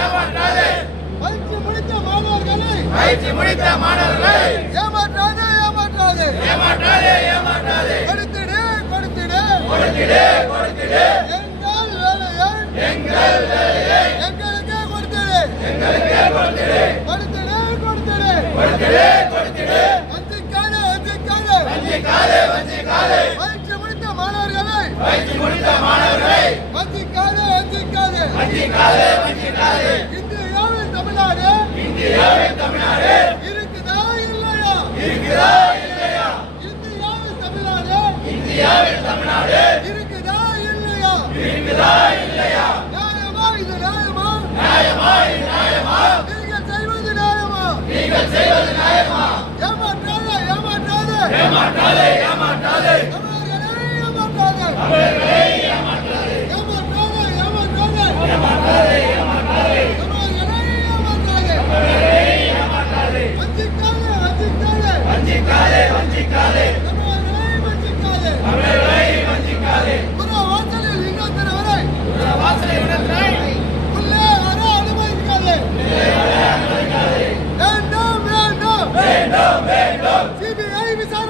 ஏமாற்றாதே பயிற்சி முடித்த மாணவர்களை ஏமாற்றாதே கொடுத்திடு எங்கள் வேலையை எங்களுக்கே கொடுத்திடு வஞ்சிக்காதே பயிற்சி முடித்த மாணவர்களை வஞ்சிக்காதே இந்தியாவில் தமிழ்நாடு